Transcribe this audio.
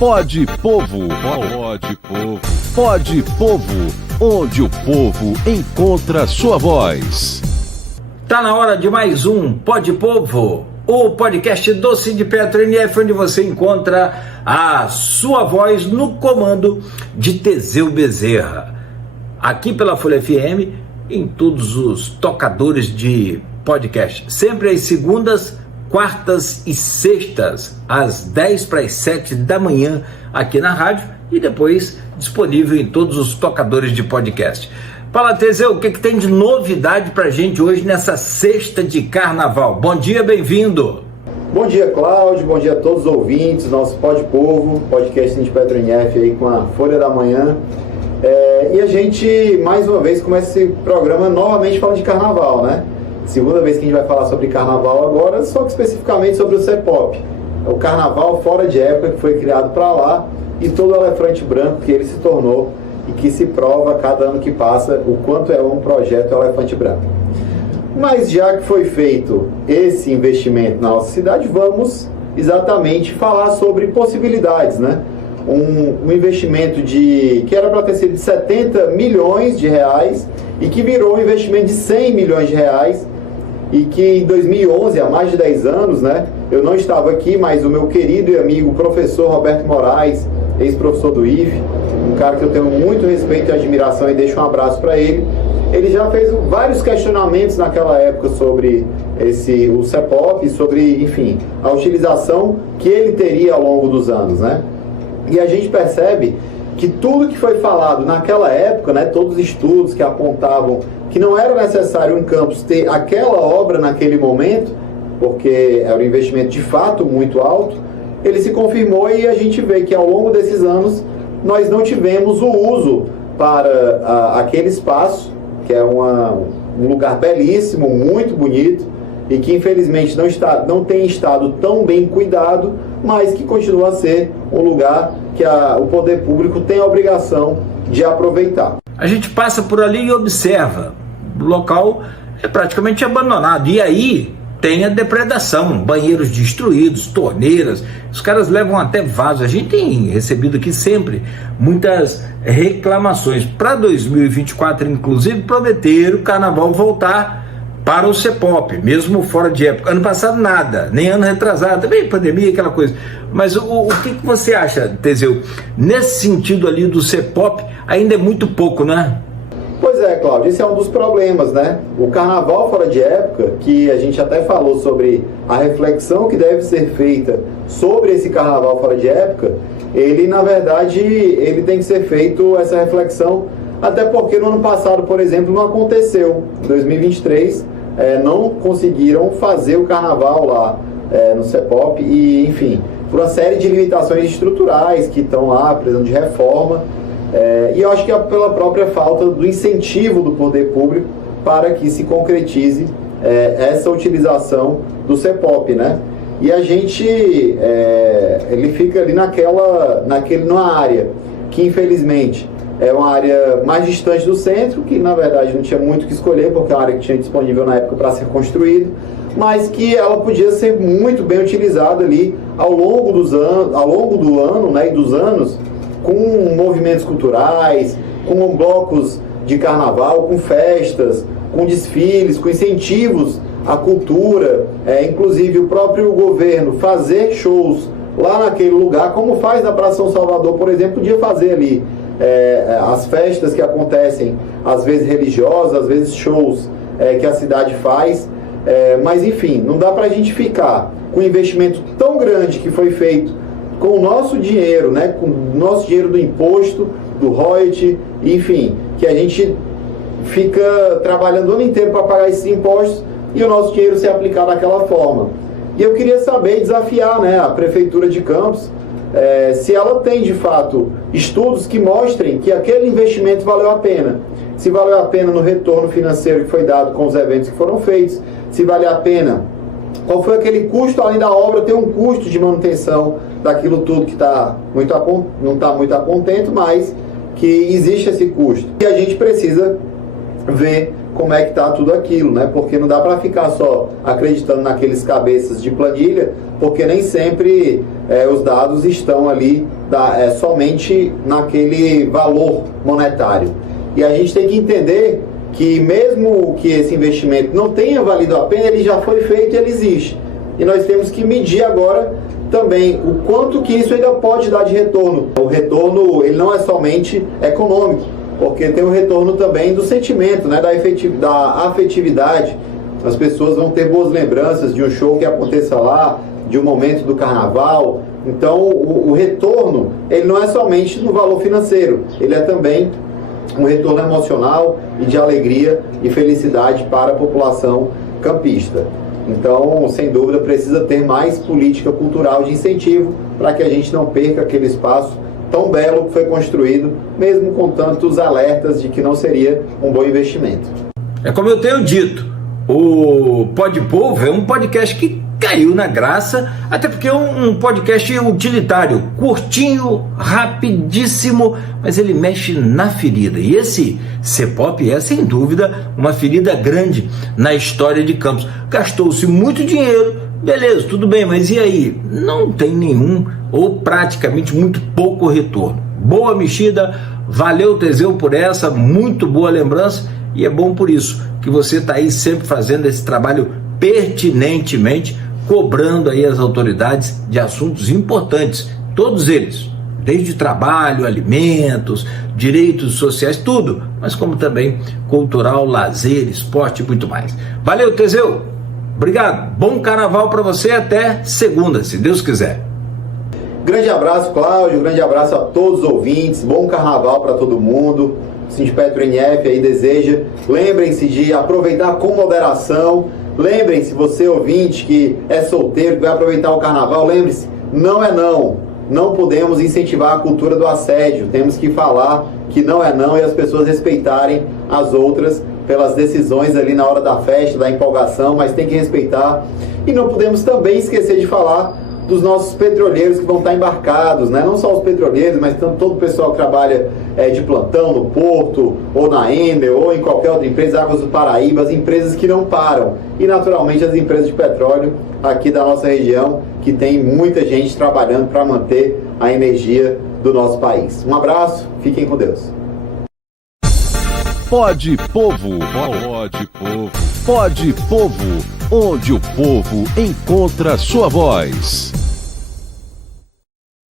Pode Povo. Pode Povo. Pode Povo, onde o povo encontra sua voz. Tá na hora de mais um Pode Povo, o podcast do Sindipetro NF, onde você encontra a sua voz no comando de Teseu Bezerra. Aqui pela Folha FM, em todos os tocadores de podcast, sempre às segundas, quartas e sextas, às 10 para as 7 da manhã, aqui na rádio, e depois disponível em todos os tocadores de podcast. Fala, Teseu, o que tem de novidade pra gente hoje nessa sexta de carnaval? Bom dia, bem-vindo! Bom dia, Cláudio, bom dia a todos os ouvintes, nosso Pode Povo, podcast Sindipetro NF aí com a Folha da Manhã. E a gente, mais uma vez, começa esse programa novamente falando de carnaval, né? Segunda vez que a gente vai falar sobre carnaval agora, só que especificamente sobre o CEPOP. É o carnaval fora de época que foi criado para lá e todo o elefante branco que ele se tornou e que se prova a cada ano que passa o quanto é um projeto elefante branco. Mas já que foi feito esse investimento na nossa cidade, vamos exatamente falar sobre possibilidades, né? Um investimento que era para ter sido de 70 milhões de reais e que virou um investimento de 100 milhões de reais e que em 2011, há mais de 10 anos, né, eu não estava aqui, mas o meu querido e amigo professor Roberto Moraes, ex-professor do IFE, um cara que eu tenho muito respeito e admiração e deixo um abraço para ele, ele já fez vários questionamentos naquela época sobre o CEPOP, sobre, enfim, a utilização que ele teria ao longo dos anos, né? E a gente percebe que tudo que foi falado naquela época, né, todos os estudos que apontavam que não era necessário um campus ter aquela obra naquele momento, porque era um investimento de fato muito alto, ele se confirmou e a gente vê que ao longo desses anos nós não tivemos o uso para aquele espaço, que é um lugar belíssimo, muito bonito, e que infelizmente não tem estado tão bem cuidado, mas que continua a ser um lugar que o poder público tem a obrigação de aproveitar. A gente passa por ali e observa, o local é praticamente abandonado, e aí tem a depredação, banheiros destruídos, torneiras, os caras levam até vasos. A gente tem recebido aqui sempre muitas reclamações. Para 2024, inclusive, prometeram o carnaval voltar para o CEPOP, mesmo fora de época. Ano passado nada, nem ano retrasado, também pandemia, aquela coisa. Mas o que você acha, Teseu? Nesse sentido ali do CEPOP, ainda é muito pouco, né? Pois é, Cláudio, esse é um dos problemas, né? O carnaval fora de época, que a gente até falou sobre a reflexão que deve ser feita sobre esse carnaval fora de época, ele, na verdade, ele tem que ser feito essa reflexão, até porque no ano passado, por exemplo, não aconteceu. Em 2023, não conseguiram fazer o carnaval lá no CEPOP e, enfim, por uma série de limitações estruturais que estão lá, precisando de reforma. E eu acho que é pela própria falta do incentivo do poder público para que se concretize essa utilização do CEPOP, né? E a gente, ele fica ali numa área que infelizmente é uma área mais distante do centro, que na verdade não tinha muito o que escolher, porque é uma área que tinha disponível na época para ser construída, mas que ela podia ser muito bem utilizada ali ao longo do ano, né, e dos anos, com movimentos culturais, com blocos de carnaval, com festas, com desfiles, com incentivos à cultura, inclusive o próprio governo fazer shows lá naquele lugar, como faz na Praça São Salvador, por exemplo, podia fazer ali as festas que acontecem, às vezes religiosas, às vezes shows que a cidade faz, mas enfim, não dá para a gente ficar com um investimento tão grande que foi feito com o nosso dinheiro, né, com o nosso dinheiro do imposto, do royalty, enfim, que a gente fica trabalhando o ano inteiro para pagar esses impostos e o nosso dinheiro ser aplicado daquela forma. E eu queria saber e desafiar, né, a Prefeitura de Campos, se ela tem de fato estudos que mostrem que aquele investimento valeu a pena. Se valeu a pena no retorno financeiro que foi dado com os eventos que foram feitos, se valeu a pena, qual foi aquele custo, além da obra, tem um custo de manutenção daquilo tudo que não está muito a contento, mas que existe esse custo. E a gente precisa ver como é que está tudo aquilo, né? Porque não dá para ficar só acreditando naqueles cabeças de planilha, porque nem sempre os dados estão ali somente naquele valor monetário. E a gente tem que entender que mesmo que esse investimento não tenha valido a pena, ele já foi feito e ele existe. E nós temos que medir agora também o quanto que isso ainda pode dar de retorno. O retorno, ele não é somente econômico, porque tem o retorno também do sentimento, né, da afetividade. As pessoas vão ter boas lembranças de um show que aconteça lá, de um momento do carnaval. Então, o retorno, ele não é somente no valor financeiro, ele é também um retorno emocional e de alegria e felicidade para a população campista. Então, sem dúvida, precisa ter mais política cultural de incentivo para que a gente não perca aquele espaço tão belo que foi construído, mesmo com tantos alertas de que não seria um bom investimento. É como eu tenho dito, o Pode Povo é um podcast que caiu na graça, até porque é um podcast utilitário, curtinho, rapidíssimo, mas ele mexe na ferida. E esse CEPOP é, sem dúvida, uma ferida grande na história de Campos. Gastou-se muito dinheiro, beleza, tudo bem, mas e aí? Não tem nenhum, ou praticamente muito pouco retorno. Boa mexida, valeu Teseu por essa, muito boa lembrança, e é bom por isso que você está aí sempre fazendo esse trabalho pertinentemente, cobrando aí as autoridades de assuntos importantes, todos eles, desde trabalho, alimentos, direitos sociais, tudo, mas como também cultural, lazer, esporte e muito mais. Valeu, Teseu! Obrigado, bom carnaval para você, até segunda, se Deus quiser. Grande abraço, Cláudio, grande abraço a todos os ouvintes, bom carnaval para todo mundo. O Sindipetro NF aí deseja, lembrem-se de aproveitar com moderação. Lembrem-se, você ouvinte que é solteiro, que vai aproveitar o carnaval, lembre-se, não é não. Não podemos incentivar a cultura do assédio. Temos que falar que não é não e as pessoas respeitarem as outras pelas decisões ali na hora da festa, da empolgação, mas tem que respeitar. E não podemos também esquecer de falar dos nossos petroleiros que vão estar embarcados, né? Não só os petroleiros, mas todo o pessoal que trabalha de plantão no Porto, ou na Enel, ou em qualquer outra empresa, Águas do Paraíba, as empresas que não param. E, naturalmente, as empresas de petróleo aqui da nossa região, que tem muita gente trabalhando para manter a energia do nosso país. Um abraço, fiquem com Deus. Pode Povo, pode Povo, pode Povo, onde o povo encontra sua voz.